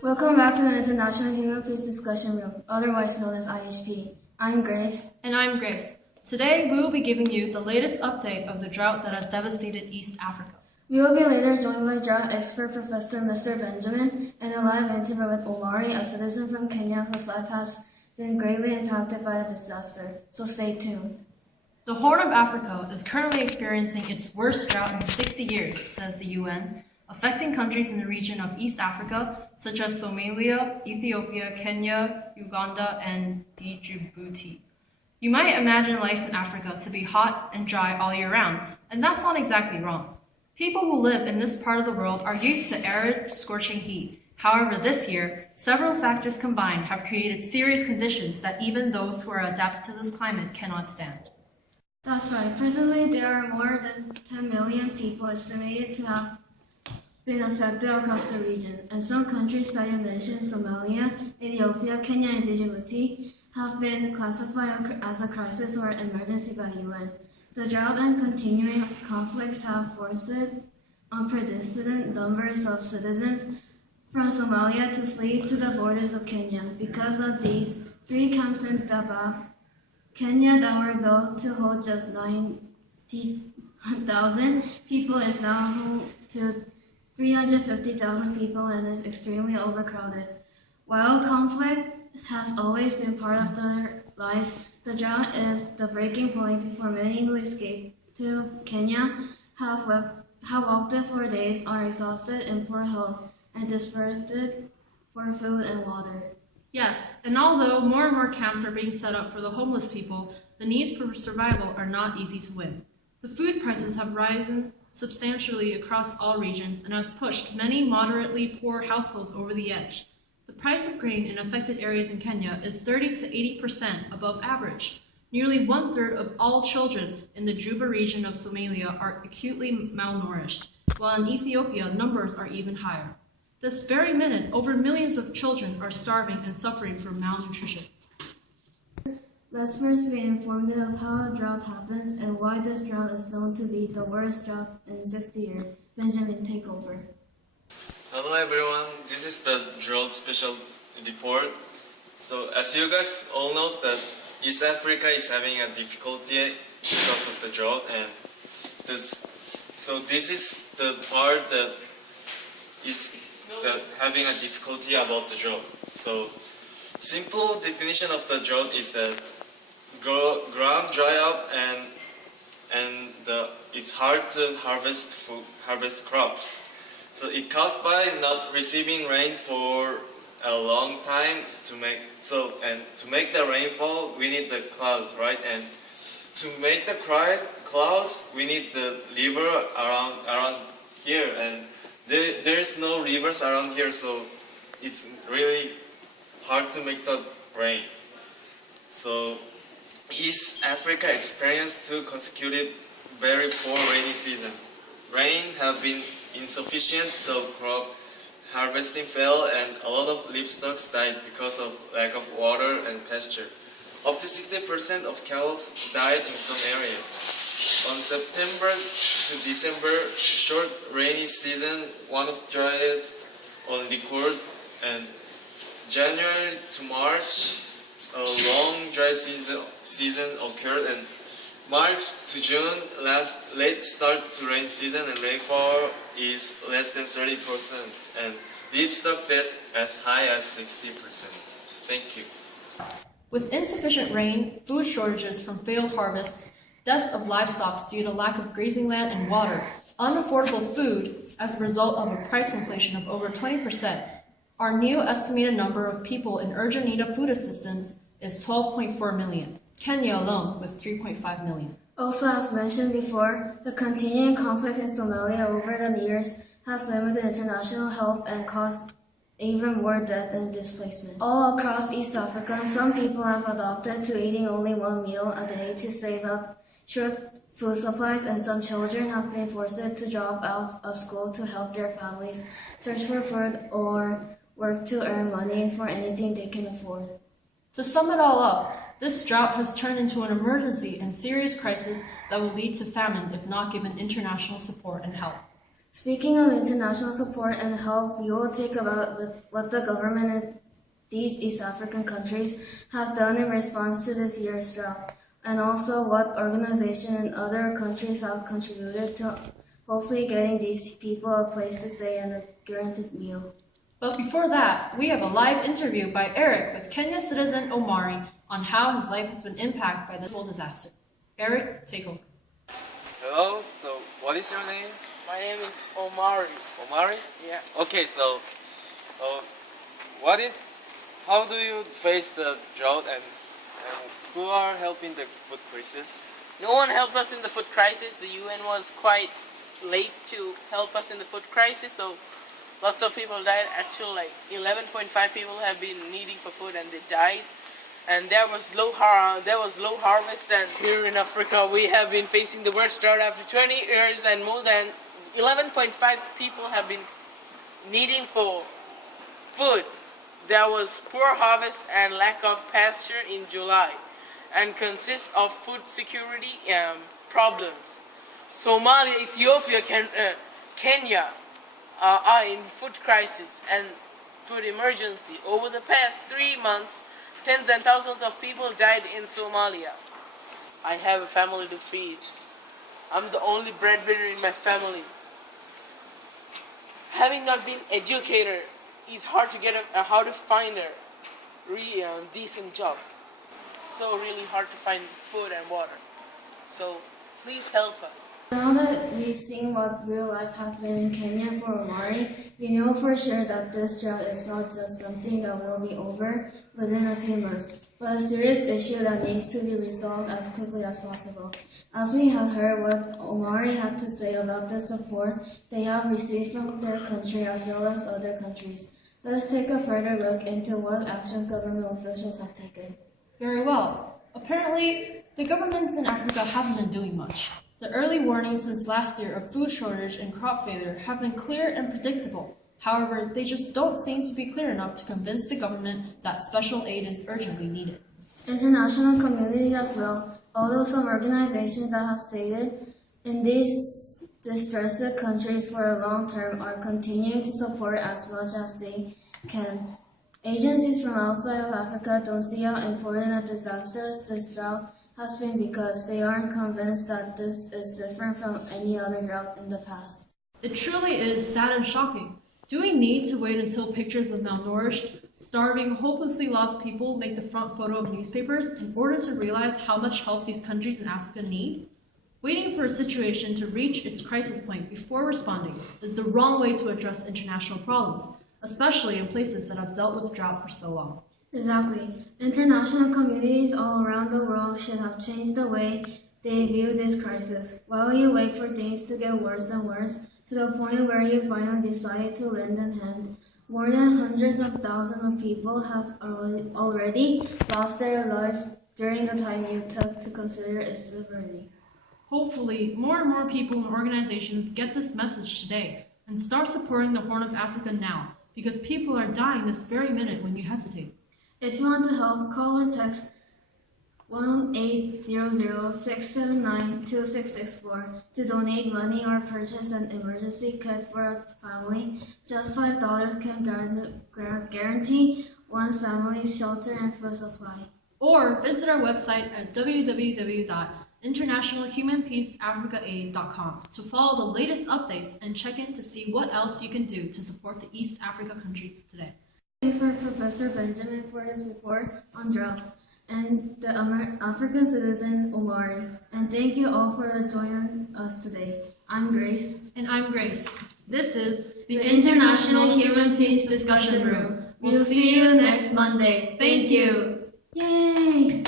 Welcome back to the International Human Peace Discussion Room, otherwise known as IHP. I'm Grace. And I'm Grace. Today, we will be giving you the latest update of the drought that has devastated East Africa. We will be later joined by drought expert Professor Mr. Benjamin and a live interview with Omari, a citizen from Kenya whose life has been greatly impacted by the disaster. So stay tuned. The Horn of Africa is currently experiencing its worst drought in 60 years, says the UN, affecting countries in the region of East Africa, such as Somalia, Ethiopia, Kenya, Uganda, and Djibouti. You might imagine life in Africa to be hot and dry all year round, and that's not exactly wrong. People who live in this part of the world are used to arid, scorching heat. However, this year, several factors combined have created serious conditions that even those who are adapted to this climate cannot stand. That's right. Presently, there are more than 10 million people estimated to have been affected across the region, and some countries that you mentioned, Somalia, Ethiopia, Kenya, and Djibouti, have been classified as a crisis or emergency by the UN. The drought and continuing conflicts have forced unprecedented numbers of citizens from Somalia to flee to the borders of Kenya. Because of these, 3 camps in Dadaab, Kenya that were built to hold just 90,000 people is now home to 350,000 people and is extremely overcrowded. While conflict has always been part of their lives, the drought is the breaking point for many who escaped to Kenya, have walked it for days, are exhausted in poor health, and desperate for food and water. Yes, and although more and more camps are being set up for the homeless people, the needs for survival are not easy to win. The food prices have risen substantially across all regions and has pushed many moderately poor households over the edge. The price of grain in affected areas in Kenya is 30 to 80% above average. Nearly 1/3 of all children in the Juba region of Somalia are acutely malnourished, while in Ethiopia numbers are even higher. This very minute, over millions of children are starving and suffering from malnutrition. Let's first be informed of how a drought happens and why this drought is known to be the worst drought in 60 years. Benjamin, take over. Hello everyone, this is the drought special report. So as you guys all know that East Africa is having a difficulty because of the drought, and this is the part that is having a difficulty about the drought. So simple definition of the drought is that ground dry up and it's hard to harvest crops. So it caused by not receiving rain for a long time to make the rainfall we need the clouds, right? And to make the clouds we need the river around here, and there's no rivers around here, so it's really hard to make the rain. So East Africa experienced 2 consecutive very poor rainy seasons. Rain have been insufficient, so crop harvesting failed and a lot of livestock died because of lack of water and pasture. Up to 60% of cows died in some areas. On September to December, short rainy season, one of driest on record, and January to March, a long dry season occurred, and March to June, late start to rain season, and rainfall is less than 30%, and livestock deaths as high as 60%. Thank you. With insufficient rain, food shortages from failed harvests, death of livestock due to lack of grazing land and water, unaffordable food as a result of a price inflation of over 20%, our new estimated number of people in urgent need of food assistance is 12.4 million. Kenya alone with 3.5 million. Also, as mentioned before, the continuing conflict in Somalia over the years has limited international help and caused even more death and displacement. All across East Africa, some people have adopted to eating only 1 meal a day to save up short food supplies, and some children have been forced to drop out of school to help their families search for food or work to earn money for anything they can afford. To sum it all up, this drought has turned into an emergency and serious crisis that will lead to famine if not given international support and help. Speaking of international support and help, we will take about what the government in these East African countries have done in response to this year's drought, and also what organizations in other countries have contributed to hopefully getting these people a place to stay and a guaranteed meal. But before that, we have a live interview by Eric with Kenya citizen Omari on how his life has been impacted by this whole disaster. Eric, take over. Hello, so what is your name? My name is Omari. Omari? Yeah. Okay, so how do you face the drought and who are helping the food crisis? No one helped us in the food crisis. The UN was quite late to help us in the food crisis, so lots of people died. Actually, like 11.5 people have been needing for food and they died. And there was low harvest, and here in Africa we have been facing the worst drought after 20 years, and more than 11.5 people have been needing for food. There was poor harvest and lack of pasture in July, and consists of food security problems. Somalia, Ethiopia, Kenya are in food crisis and food emergency. Over the past 3 months, tens and thousands of people died in Somalia. I have a family to feed. I'm the only breadwinner in my family. Having not been educated, it's hard to how to find a decent job. So really hard to find food and water. So please help us. Now that we've seen what real life has been in Kenya for Omari, we know for sure that this drought is not just something that will be over within a few months, but a serious issue that needs to be resolved as quickly as possible. As we have heard what Omari had to say about the support they have received from their country as well as other countries, let's take a further look into what actions government officials have taken. Very well. Apparently, the governments in Africa haven't been doing much. The early warnings since last year of food shortage and crop failure have been clear and predictable. However, they just don't seem to be clear enough to convince the government that special aid is urgently needed. International community as well, although some organizations that have stated in these distressed countries for a long term are continuing to support as much as they can. Agencies from outside of Africa don't see how important a disastrous this drought has been because they aren't convinced that this is different from any other drought in the past. It truly is sad and shocking. Do we need to wait until pictures of malnourished, starving, hopelessly lost people make the front photo of newspapers in order to realize how much help these countries in Africa need? Waiting for a situation to reach its crisis point before responding is the wrong way to address international problems, especially in places that have dealt with drought for so long. Exactly. International communities all around the world should have changed the way they view this crisis. While you wait for things to get worse and worse, to the point where you finally decide to lend a hand, more than hundreds of thousands of people have already lost their lives during the time you took to consider its severity. Hopefully, more and more people and organizations get this message today and start supporting the Horn of Africa now, because people are dying this very minute when you hesitate. If you want to help, call or text 1-800-679-2664 to donate money or purchase an emergency kit for a family. Just $5 can guarantee one's family's shelter and food supply. Or visit our website at www.internationalhumanpeaceafricaaid.com to follow the latest updates and check in to see what else you can do to support the East Africa countries today. Thanks for Professor Benjamin for his report on drought and the African citizen Omari. And thank you all for joining us today. I'm Grace. And I'm Grace. This is the International Human Peace Discussion Room. We'll see you next Monday. Thank you. Yay!